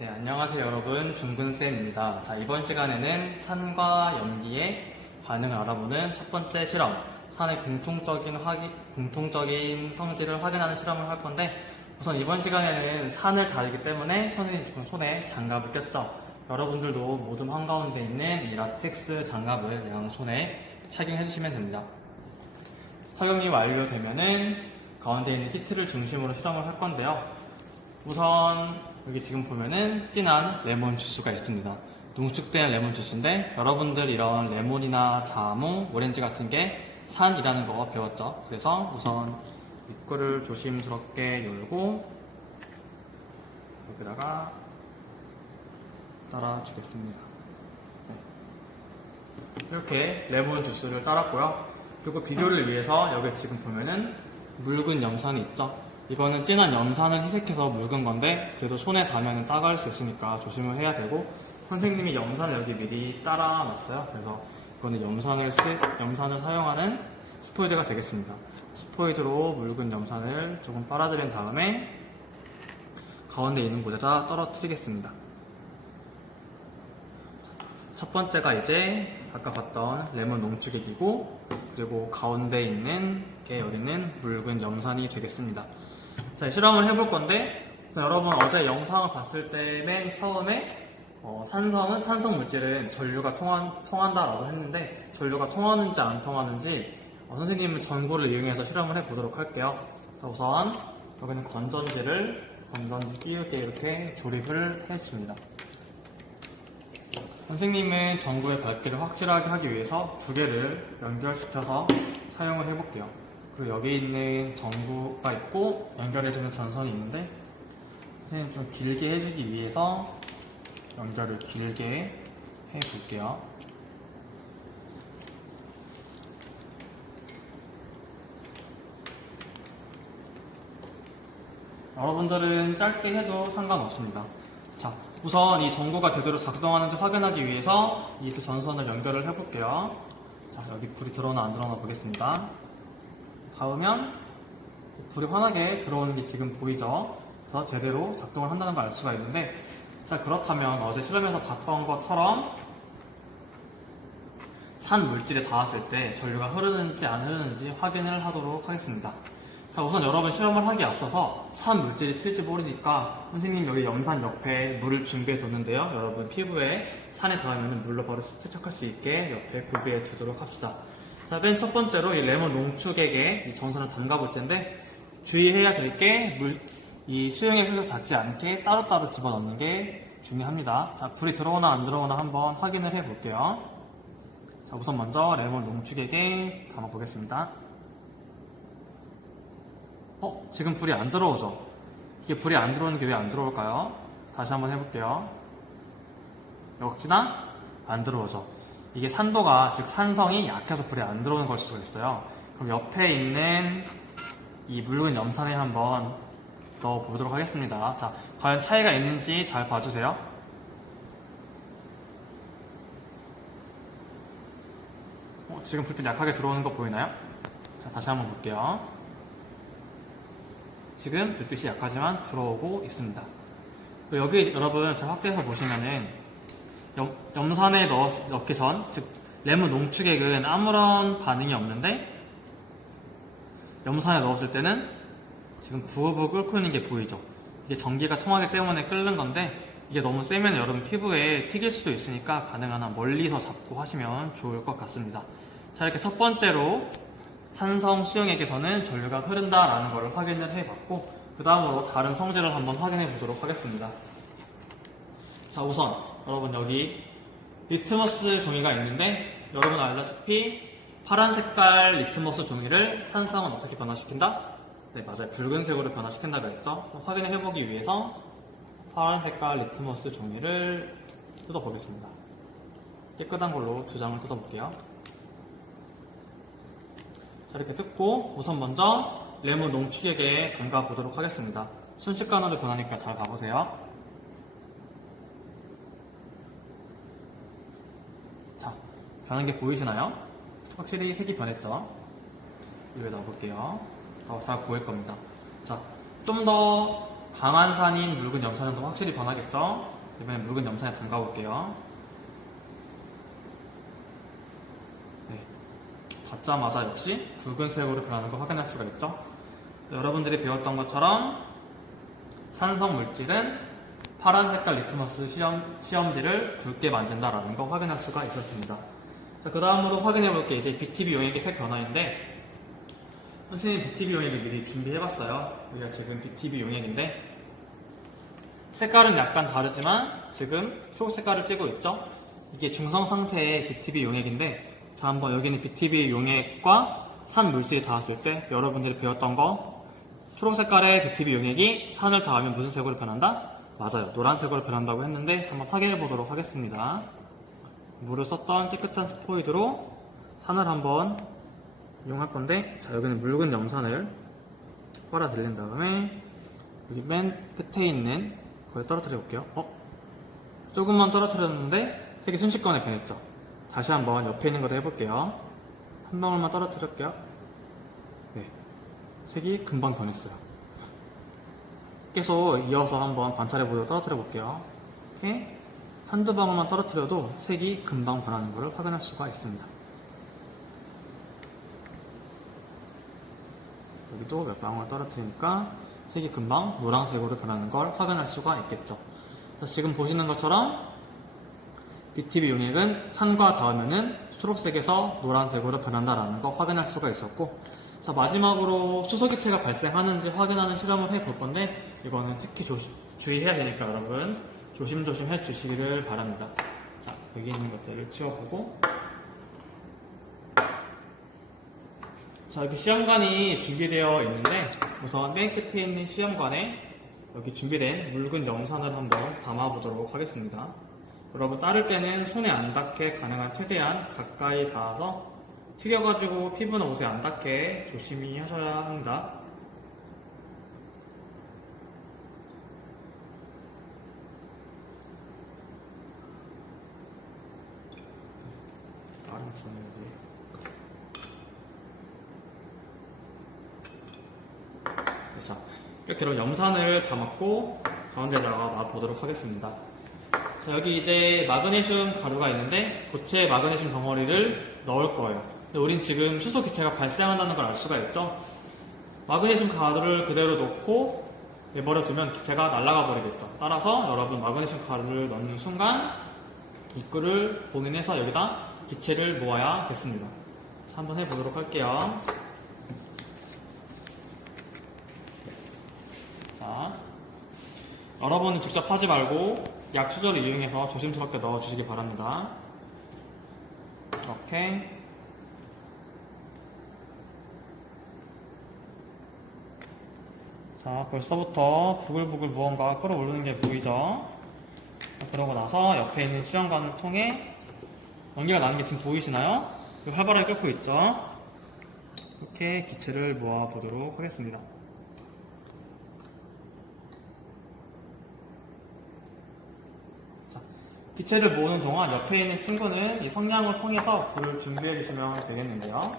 네, 안녕하세요 여러분. 중근쌤입니다. 자, 이번 시간에는 산과 염기의 반응을 알아보는 첫 번째 실험, 산의 공통적인 성질을 확인하는 실험을 할 건데, 우선 이번 시간에는 산을 다루기 때문에 선생님이 지금 손에 장갑을 꼈죠. 여러분들도 모든 한가운데 있는 이 라텍스 장갑을 양손에 착용해 주시면 됩니다. 착용이 완료되면은 가운데 있는 히트를 중심으로 실험을 할 건데요. 우선 여기 지금 보면은 진한 레몬 주스가 있습니다. 농축된 레몬 주스인데, 여러분들 이런 레몬이나 자무, 오렌지 같은 게 산이라는 거 배웠죠. 그래서 우선 입구를 조심스럽게 열고 여기다가 따라주겠습니다. 이렇게 레몬 주스를 따랐고요. 그리고 비교를 위해서 여기 지금 보면은 묽은 염산이 있죠. 이거는 진한 염산을 희석해서 묽은 건데, 그래도 손에 닿으면 따가울 수 있으니까 조심을 해야 되고, 선생님이 염산을 여기 미리 따라 놨어요. 그래서 이거는 염산을 사용하는 스포이드가 되겠습니다. 스포이드로 묽은 염산을 조금 빨아들인 다음에 가운데 있는 곳에다 떨어뜨리겠습니다. 첫 번째가 이제 아까 봤던 레몬 농축액이고, 그리고 가운데 있는 게 여기는 묽은 염산이 되겠습니다. 자, 실험을 해볼 건데, 여러분 어제 영상을 봤을 때 맨 처음에 산성 물질은 전류가 통한다라고 했는데, 전류가 통하는지 안 통하는지 선생님은 전구를 이용해서 실험을 해보도록 할게요. 자, 우선 여기는 건전지 끼우게 이렇게 조립을 해줍니다. 선생님은 전구의 밝기를 확실하게 하기 위해서 두 개를 연결시켜서 사용을 해볼게요. 그리고 여기 있는 전구가 있고 연결해주는 전선이 있는데, 선생님 좀 길게 해주기 위해서 연결을 길게 해볼게요. 여러분들은 짧게 해도 상관없습니다. 자, 우선 이 전구가 제대로 작동하는지 확인하기 위해서 이 두 전선을 연결을 해볼게요. 자, 여기 불이 들어오나 안 들어오나 보겠습니다. 닿으면 불이 환하게 들어오는 게 지금 보이죠? 그래서 제대로 작동을 한다는 걸 알 수가 있는데, 자, 그렇다면 어제 실험에서 봤던 것처럼 산 물질에 닿았을 때 전류가 흐르는지 안 흐르는지 확인을 하도록 하겠습니다. 자, 우선 여러분 실험을 하기에 앞서서 산 물질이 튈지 모르니까 선생님 여기 염산 옆에 물을 준비해 뒀는데요. 여러분 피부에 산에 닿으면 물로 바로 세척할 수 있게 옆에 구비해 두도록 합시다. 자, 맨 첫 번째로 이 레몬 농축액에 이 전선을 담가 볼 텐데, 주의해야 될 게 이 수용액 흘려서 닿지 않게 따로따로 집어넣는 게 중요합니다. 자, 불이 들어오나 안 들어오나 한번 확인을 해 볼게요. 자, 우선 먼저 레몬 농축액에 담아 보겠습니다. 지금 불이 안 들어오죠? 이게 불이 안 들어오는 게 왜 안 들어올까요? 다시 한번 해볼게요. 역시나 안 들어오죠. 이게 산도가, 즉 산성이 약해서 불이 안 들어오는 걸 수가 있어요. 그럼 옆에 있는 이 묽은 염산에 한번 넣어보도록 하겠습니다. 자, 과연 차이가 있는지 잘 봐주세요. 지금 불빛 약하게 들어오는 거 보이나요? 자, 다시 한번 볼게요. 지금 불빛이 약하지만 들어오고 있습니다. 여기 여러분 잘 확대해서 보시면은 염산에 넣기 전, 즉 레몬 농축액은 아무런 반응이 없는데, 염산에 넣었을 때는 지금 부글부글 끓고 있는 게 보이죠? 이게 전기가 통하기 때문에 끓는 건데, 이게 너무 세면 여러분 피부에 튀길 수도 있으니까 가능한 한 멀리서 잡고 하시면 좋을 것 같습니다. 자, 이렇게 첫 번째로 산성 수용액에서는 전류가 흐른다라는 걸 확인을 해봤고, 그 다음으로 다른 성질을 한번 확인해 보도록 하겠습니다. 자, 우선 여러분 여기 리트머스 종이가 있는데, 여러분 알다시피 파란 색깔 리트머스 종이를 산성은 어떻게 변화시킨다? 네, 맞아요. 붉은색으로 변화시킨다고 했죠? 확인을 해보기 위해서 파란 색깔 리트머스 종이를 뜯어보겠습니다. 깨끗한 걸로 두 장을 뜯어볼게요. 자, 이렇게 뜯고 우선 먼저 레몬 농축액에 담가 보도록 하겠습니다. 순식간으로 변하니까 잘 봐보세요. 자, 변한 게 보이시나요? 확실히 색이 변했죠? 위에 넣어볼게요. 더 잘 보일 겁니다. 자, 좀 더 방한산인 묽은 염산은 더 확실히 변하겠죠? 이번엔 묽은 염산에 담가 볼게요. 네. 닫자마자 역시 붉은색으로 변하는 걸 확인할 수가 있죠? 여러분들이 배웠던 것처럼 산성 물질은 파란 색깔 리트머스 시험지를 붉게 만든다라는 거 확인할 수가 있었습니다. 자, 그 다음으로 확인해 볼 게 이제 BTB 용액의 색 변화인데, 선생님이 BTB 용액을 미리 준비해봤어요. 우리가 지금 BTB 용액인데, 색깔은 약간 다르지만 지금 초록 색깔을 띠고 있죠? 이게 중성 상태의 BTB 용액인데, 자, 한번 여기는 BTB 용액과 산 물질이 닿았을 때 여러분들이 배웠던 거, 초록 색깔의 BTB 용액이 산을 닿으면 무슨 색으로 변한다? 맞아요. 노란색으로 변한다고 했는데 한번 확인해 보도록 하겠습니다. 물을 썼던 깨끗한 스포이드로 산을 한번 이용할 건데, 자, 여기는 묽은 염산을 빨아들인 다음에 여기 맨 끝에 있는 걸 떨어뜨려 볼게요. 조금만 떨어뜨렸는데 색이 순식간에 변했죠. 다시 한번 옆에 있는 것도 해볼게요. 한 방울만 떨어뜨릴게요. 네, 색이 금방 변했어요. 계속 이어서 한번 관찰해 보도록 떨어뜨려 볼게요. 이렇게 한두 방울만 떨어뜨려도 색이 금방 변하는 것을 확인할 수가 있습니다. 여기도 몇 방울 떨어뜨리니까 색이 금방 노란색으로 변하는 걸 확인할 수가 있겠죠. 자, 지금 보시는 것처럼 BTB 용액은 산과 닿으면은 초록색에서 노란색으로 변한다라는 거 확인할 수가 있었고, 자, 마지막으로 수소기체가 발생하는지 확인하는 실험을 해볼 건데, 이거는 특히 주의해야 되니까 여러분 조심조심 해주시기를 바랍니다. 자, 여기 있는 것들을 치워보고, 자, 여기 시험관이 준비되어 있는데, 우선 맨 끝에 있는 시험관에 여기 준비된 묽은 염산을 한번 담아보도록 하겠습니다. 여러분 따를 때는 손에 안 닿게 가능한 최대한 가까이 닿아서 튀겨가지고 피부나 옷에 안 닿게 조심히 하셔야 합니다. 자, 이렇게 그럼 염산을 담았고 가운데다가 놔보도록 하겠습니다. 자, 여기 이제 마그네슘 가루가 있는데 고체 마그네슘 덩어리를 넣을 거예요. 근데 우린 지금 수소 기체가 발생한다는 걸 알 수가 있죠. 마그네슘 가루를 그대로 놓고 내버려두면 기체가 날아가 버리겠죠. 따라서 여러분 마그네슘 가루를 넣는 순간 입구를 봉인해서 여기다 기체를 모아야겠습니다. 자, 한번 해보도록 할게요. 자, 여러분은 직접 하지 말고 약 수저를 이용해서 조심스럽게 넣어주시기 바랍니다. 이렇게. 자, 벌써부터 부글부글 무언가 끓어오르는 게 보이죠? 자, 그러고 나서 옆에 있는 수정관을 통해 연기가 나는 게 지금 보이시나요? 활발하게 끓고 있죠? 이렇게 기체를 모아보도록 하겠습니다. 기체를 모으는 동안 옆에 있는 친구는 이 성냥을 통해서 불을 준비해 주시면 되겠는데요.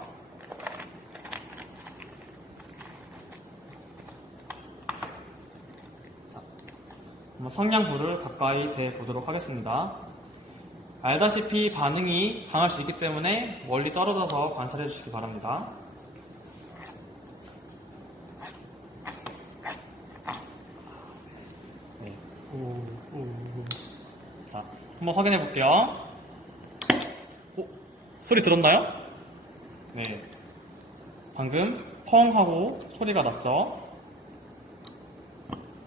자, 한번 성냥 불을 가까이 대 보도록 하겠습니다. 알다시피 반응이 강할 수 있기 때문에 멀리 떨어져서 관찰해 주시기 바랍니다. 네. 자, 한번 확인해 볼게요. 소리 들었나요? 네. 방금 펑 하고 소리가 났죠?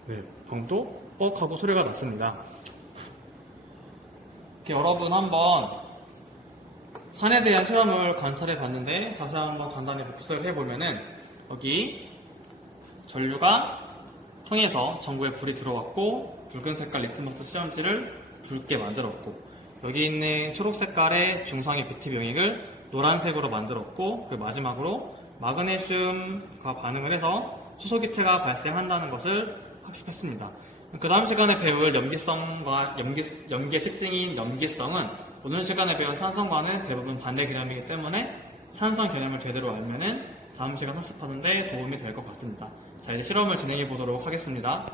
네. 방도 뻑 하고 소리가 났습니다. 이렇게 여러분 한번 산에 대한 실험을 관찰해 봤는데, 다시 한번 간단히 복습을 해보면은 여기 전류가 통해서 전구에 불이 들어왔고 붉은 색깔 리트머스 시험지를 붉게 만들었고, 여기 있는 초록 색깔의 중성의 BTB 용액을 노란색으로 만들었고, 그리고 마지막으로 마그네슘과 반응을 해서 수소기체가 발생한다는 것을 학습했습니다. 그 다음 시간에 배울 염기성과 염기의 특징인 염기성은 오늘 시간에 배운 산성과는 대부분 반대 개념이기 때문에 산성 개념을 제대로 알면은 다음 시간 학습하는데 도움이 될 것 같습니다. 자, 이제 실험을 진행해 보도록 하겠습니다.